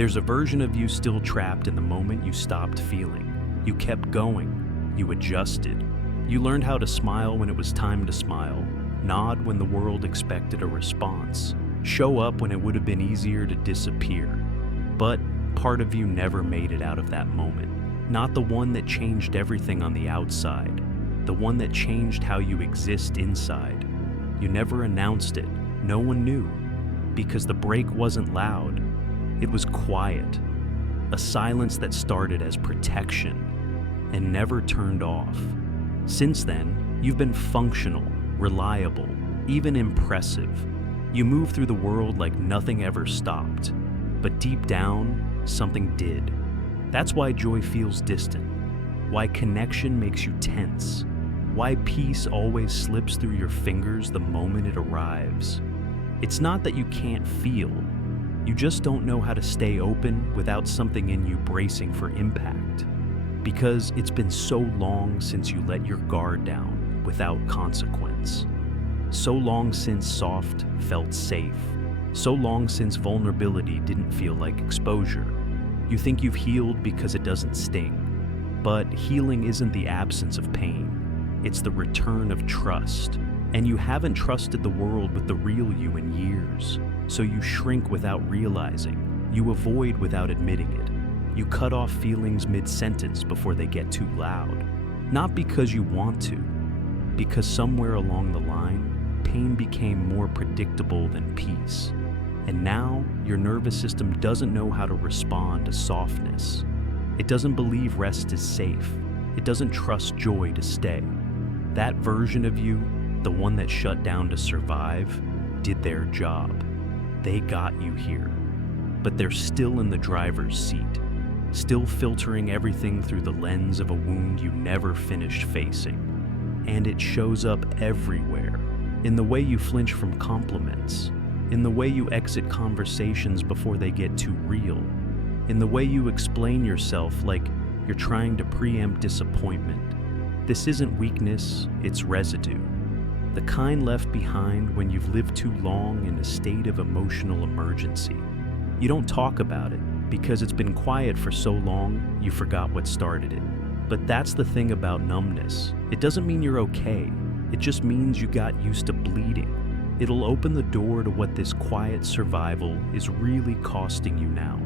There's a version of you still trapped in the moment you stopped feeling. You kept going. You adjusted. You learned how to smile when it was time to smile, nod when the world expected a response, show up when it would have been easier to disappear. But part of you never made it out of that moment. Not the one that changed everything on the outside, the one that changed how you exist inside. You never announced it. No one knew, because the break wasn't loud. It was quiet, a silence that started as protection and never turned off. Since then, you've been functional, reliable, even impressive. You move through the world like nothing ever stopped, but deep down, something did. That's why joy feels distant, why connection makes you tense, why peace always slips through your fingers the moment it arrives. It's not that you can't feel, you just don't know how to stay open without something in you bracing for impact. Because it's been so long since you let your guard down without consequence. So long since soft felt safe. So long since vulnerability didn't feel like exposure. You think you've healed because it doesn't sting. But healing isn't the absence of pain. It's the return of trust. And you haven't trusted the world with the real you in years. So you shrink without realizing. You avoid without admitting it. You cut off feelings mid-sentence before they get too loud. Not because you want to, because somewhere along the line, pain became more predictable than peace. And now, your nervous system doesn't know how to respond to softness. It doesn't believe rest is safe. It doesn't trust joy to stay. That version of you, the one that shut down to survive, did their job. They got you here. But they're still in the driver's seat, still filtering everything through the lens of a wound you never finished facing. And it shows up everywhere, in the way you flinch from compliments, in the way you exit conversations before they get too real, in the way you explain yourself like you're trying to preempt disappointment. This isn't weakness, it's residue. The kind left behind when you've lived too long in a state of emotional emergency. You don't talk about it because it's been quiet for so long you forgot what started it. But that's the thing about numbness. It doesn't mean you're okay. It just means you got used to bleeding. It'll open the door to what this quiet survival is really costing you now.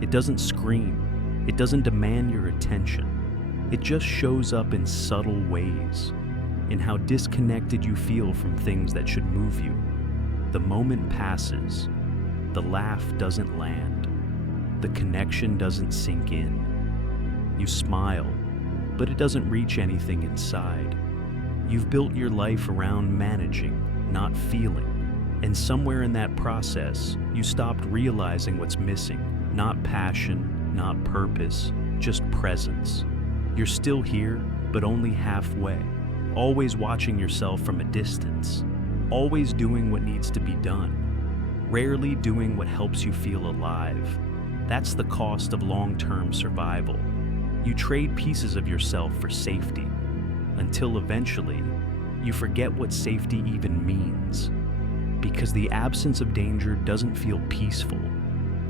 It doesn't scream. It doesn't demand your attention. It just shows up in subtle ways, in how disconnected you feel from things that should move you. The moment passes. The laugh doesn't land. The connection doesn't sink in. You smile, but it doesn't reach anything inside. You've built your life around managing, not feeling. And somewhere in that process, you stopped realizing what's missing. Not passion, not purpose, just presence. You're still here, but only halfway. Always watching yourself from a distance. Always doing what needs to be done. Rarely doing what helps you feel alive. That's the cost of long-term survival. You trade pieces of yourself for safety, until eventually, you forget what safety even means. Because the absence of danger doesn't feel peaceful,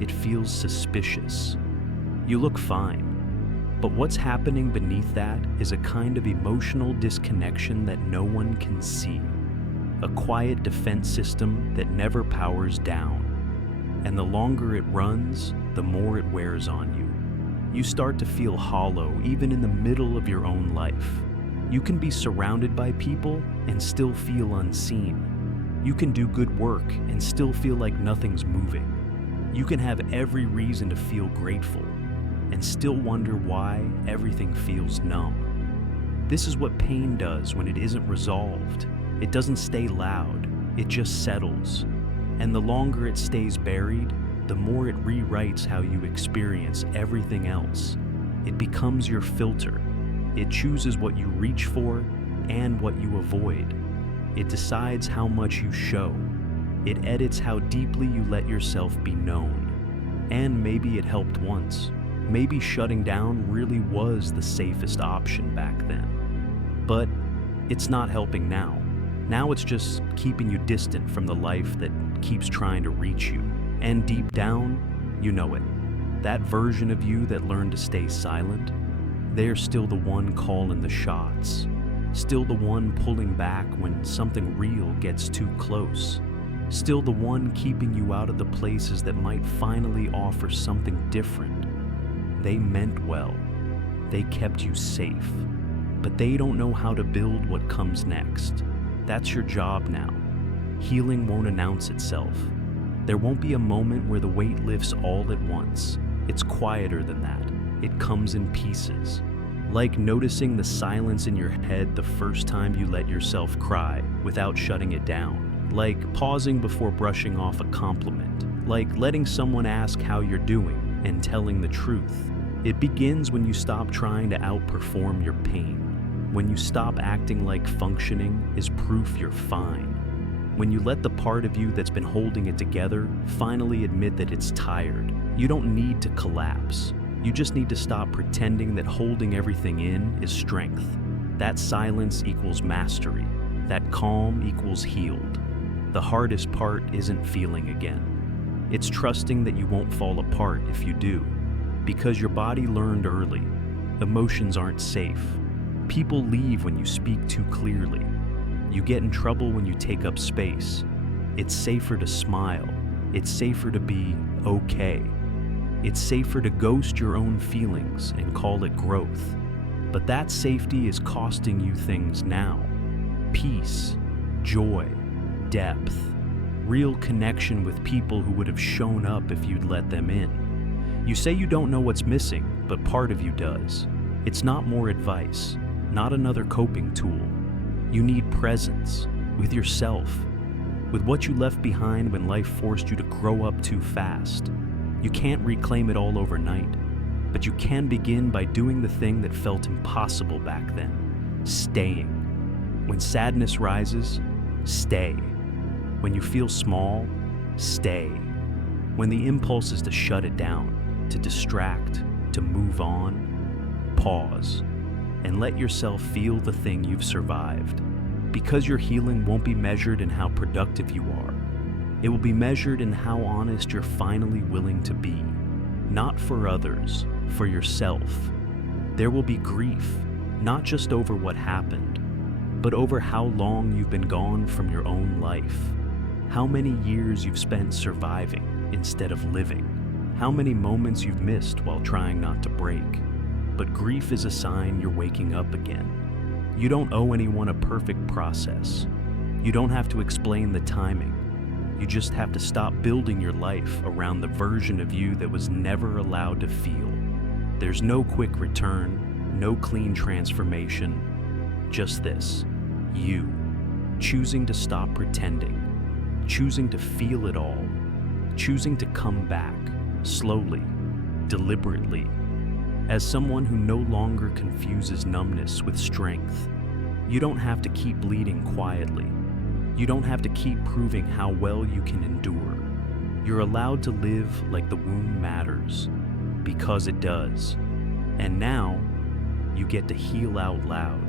it feels suspicious. You look fine, but what's happening beneath that is a kind of emotional disconnection that no one can see. A quiet defense system that never powers down. And the longer it runs, the more it wears on you. You start to feel hollow even in the middle of your own life. You can be surrounded by people and still feel unseen. You can do good work and still feel like nothing's moving. You can have every reason to feel grateful and still wonder why everything feels numb. This is what pain does when it isn't resolved. It doesn't stay loud, it just settles. And the longer it stays buried, the more it rewrites how you experience everything else. It becomes your filter. It chooses what you reach for and what you avoid. It decides how much you show. It edits how deeply you let yourself be known. And maybe it helped once. Maybe shutting down really was the safest option back then. But it's not helping now. Now it's just keeping you distant from the life that keeps trying to reach you. And deep down, you know it. That version of you that learned to stay silent, they're still the one calling the shots, still the one pulling back when something real gets too close, still the one keeping you out of the places that might finally offer something different. They meant well. They kept you safe. But they don't know how to build what comes next. That's your job now. Healing won't announce itself. There won't be a moment where the weight lifts all at once. It's quieter than that. It comes in pieces. Like noticing the silence in your head the first time you let yourself cry without shutting it down. Like pausing before brushing off a compliment. Like letting someone ask how you're doing and telling the truth. It begins when you stop trying to outperform your pain. When you stop acting like functioning is proof you're fine. When you let the part of you that's been holding it together finally admit that it's tired. You don't need to collapse. You just need to stop pretending that holding everything in is strength. That silence equals mastery. That calm equals healed. The hardest part isn't feeling again. It's trusting that you won't fall apart if you do. Because your body learned early. Emotions aren't safe. People leave when you speak too clearly. You get in trouble when you take up space. It's safer to smile. It's safer to be okay. It's safer to ghost your own feelings and call it growth. But that safety is costing you things now. Peace, joy, depth, real connection with people who would have shown up if you'd let them in. You say you don't know what's missing, but part of you does. It's not more advice, not another coping tool. You need presence with yourself, with what you left behind when life forced you to grow up too fast. You can't reclaim it all overnight, but you can begin by doing the thing that felt impossible back then, staying. When sadness rises, stay. When you feel small, stay. When the impulse is to shut it down, to distract, to move on, pause, and let yourself feel the thing you've survived. Because your healing won't be measured in how productive you are. It will be measured in how honest you're finally willing to be. Not for others, for yourself. There will be grief, not just over what happened, but over how long you've been gone from your own life. How many years you've spent surviving instead of living. How many moments you've missed while trying not to break. But grief is a sign you're waking up again. You don't owe anyone a perfect process. You don't have to explain the timing. You just have to stop building your life around the version of you that was never allowed to feel. There's no quick return, no clean transformation. Just this, you, choosing to stop pretending, choosing to feel it all, choosing to come back, slowly, deliberately, as someone who no longer confuses numbness with strength. You don't have to keep bleeding quietly. You don't have to keep proving how well you can endure. You're allowed to live like the wound matters, because it does. And now, you get to heal out loud.